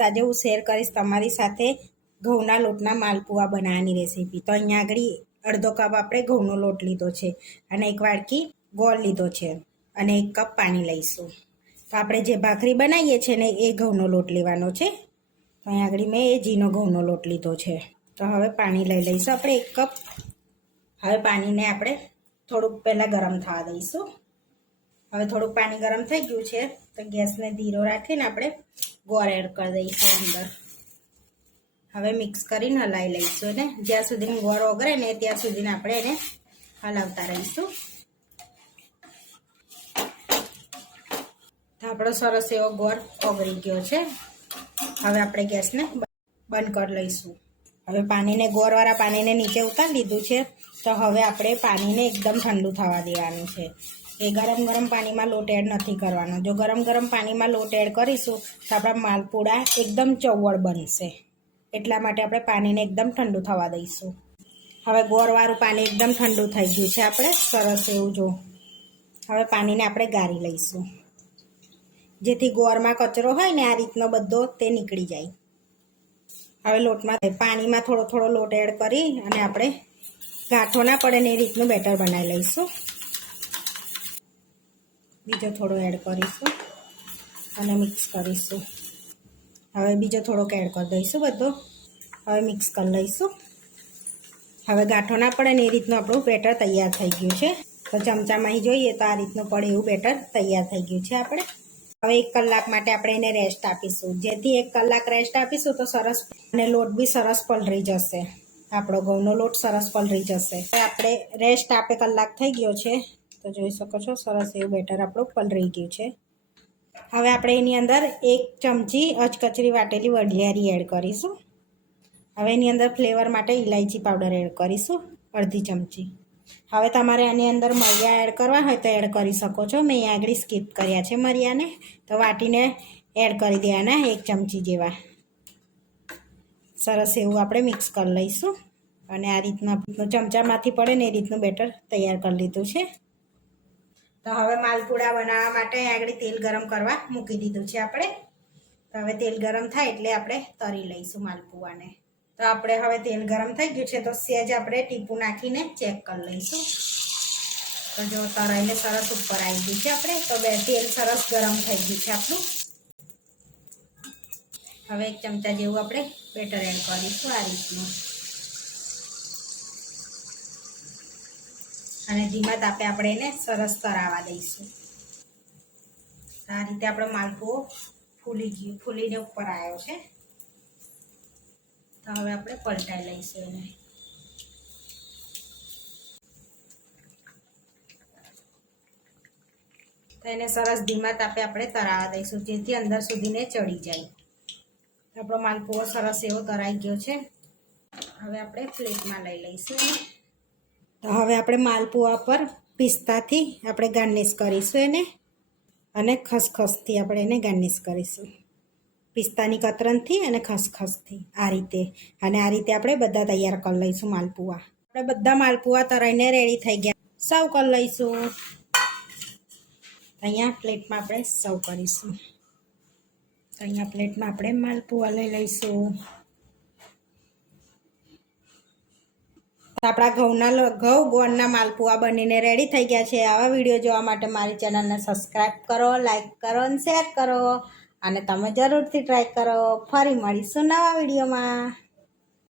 આજે હું શેર કરીશ તમારી સાથે ઘઉંના લોટના માલપુઆ બનાવવાની રેસીપી। તો અહીંયા આગળ અડધો કપ આપણે ઘઉંનો લોટ લીધો છે અને એક વાડકી ગોળ લીધો છે અને 1 કપ પાણી લઈશું। તો આપણે જે ભાખરી બનાવીએ છીએ ને એ ઘઉંનો લોટ લેવાનો છે। તો અહીંયા આગળ મેં એ ઝીણો ઘઉંનો લોટ લીધો છે। તો હવે પાણી લઈ લઈશું આપણે 1 કપ। હવે પાણીને આપણે થોડુંક પહેલાં ગરમ થવા દઈશું। હવે થોડુંક પાણી ગરમ થઈ ગયું છે તો ગેસને ધીરો રાખીને આપણે ગોળ એડ કરી દઈશું અંદર। હવે મિક્સ કરીને હલાવી લઈશું ને જ્યાં સુધી ગોળ ઓગળે ને ત્યાં સુધી આપણે એને હલાવતા રહીશું। તો આપણો સરસ એવો ગોળ ઓગળી ગયો છે। હવે આપણે ગેસને બંધ કરી લઈશું। હવે પાણીને ગોળવાળા પાણીને નીચે ઉતારી લીધું છે। તો હવે આપણે પાણીને એકદમ ઠંડુ થવા દેવાનું છે। એ ગરમ પાણીમાં લોટ એડ નથી કરવાનો। જો ગરમ પાણીમાં લોટ એડ કરીશું તો આપણા માલપુડા એકદમ ચવળ બનશે। એટલા માટે આપણે પાણીને એકદમ ઠંડુ થવા દઈશું। હવે ગોળવાળું પાણી એકદમ ઠંડુ થઈ ગયું છે આપણે સરસ એવું જો। હવે પાણીને આપણે ગાળી લઈશું જેથી ગોળમાં કચરો હોય ને આ રીતનો બધો તે નીકળી જાય। હવે લોટમાં પાણીમાં થોડો લોટ એડ કરી અને આપણે ગાંઠો ના પડે ને એ રીતનું બેટર બનાવી લઈશું। બીજો થોડો એડ કરીશું અને મિક્સ કરીશું। હવે બીજો થોડોક એડ કરી દઈશું બધો। હવે મિક્સ કરી લઈશું। હવે ગાંઠો ના પડે ને એ રીતનું આપણું બેટર તૈયાર થઈ ગયું છે। તો ચમચામાં જોઈએ તો આ રીતનું પડે એવું બેટર તૈયાર થઈ ગયું છે આપણે। હવે 1 કલાક માટે આપણે એને રેસ્ટ આપીશું। જેથી 1 કલાક રેસ્ટ આપીશું તો સરસ અને લોટ બી સરસ પલળી જશે। આપણો ઘઉંનો લોટ સરસ પલળી જશે। આપણે રેસ્ટ આપે કલાક થઈ ગયો છે તો જોઈ શકો છો સરસ એવું બેટર આપણું પલળી ગયું છે। હવે આપણે એની અંદર 1 ચમચી અચકચરી વાટેલી વરિયાળી એડ કરીશું। હવે એની અંદર ફ્લેવર માટે ઇલાયચી પાવડર એડ કરીશું અડધી ચમચી। હવે તમારે આની અંદર મરિયા એડ કરવા હોય તો એડ કરી શકો છો। મેં અહીંયા આગળ સ્કીપ કર્યા છે મરિયાને। તો વાટીને એડ કરી દેવાના 1 ચમચી જેવા। સરસ એવું આપણે મિક્સ કરી લઈશું અને આ રીતના ચમચામાંથી પડે ને એ રીતનું બેટર તૈયાર કરી લીધું છે। તો હવે માલપુડા બનાવવા માટે આગળ તેલ ગરમ કરવા મૂકી દીધું છે આપણે। તો હવે તેલ ગરમ થાય એટલે આપણે તળી લઈશું માલપુઆને। તો આપણે હવે તેલ ગરમ થઈ ગયું છે તો સહેજ આપણે ટીપું નાખીને ચેક કરી લઈશું। તો જો તળાઈને સરસ ઉપર આવી ગયું છે આપણે। તો તેલ સરસ ગરમ થઈ ગયું છે આપણું। હવે 1 ચમચા જેવું આપણે બેટર એડ કરીશું આ રીતનું અને ધીમા તાપે આપણે એને સરસ તળાવવા દઈશું। આ રીતે આપણો માલપુઓ ફૂલીને ઉપર આવ્યો છે। તો હવે આપણે પલટાઈ લઈશું એને। તો એને સરસ ધીમા તાપે આપણે તળાવવા દઈશું જેથી અંદર સુધીને ચડી જાય। આપણો માલપુઓ સરસ એવો તળાઈ ગયો છે। હવે આપણે પ્લેટમાં લઈ લઈશું। તો હવે આપણે માલપુઆ પર પિસ્તાથી આપણે ગાર્નિશ કરીશું એને અને ખસખસથી આપણે એને ગાર્નિશ કરીશું। પિસ્તાની કતરનથી અને ખસખસથી આ રીતે અને આ રીતે આપણે બધા તૈયાર કરી લઈશું માલપુઆ। આપણે બધા માલપુઆ તળાઈને રેડી થઈ ગયા। સર્વ કરી લઈશું। અહીંયા પ્લેટમાં આપણે સર્વ કરીશું। અહીંયા પ્લેટમાં આપણે માલપુઆ લઈ લઈશું। આપણા ઘઉં ગોળના માલપુઆ બનીને રેડી થઈ ગયા છે। આવા વિડીયો જોવા માટે મારી ચેનલને સબસ્ક્રાઈબ કરો, લાઈક કરો અને શેર કરો અને તમે જરૂરથી ટ્રાય કરો। ફરી મળીશું નવા વિડીયોમાં।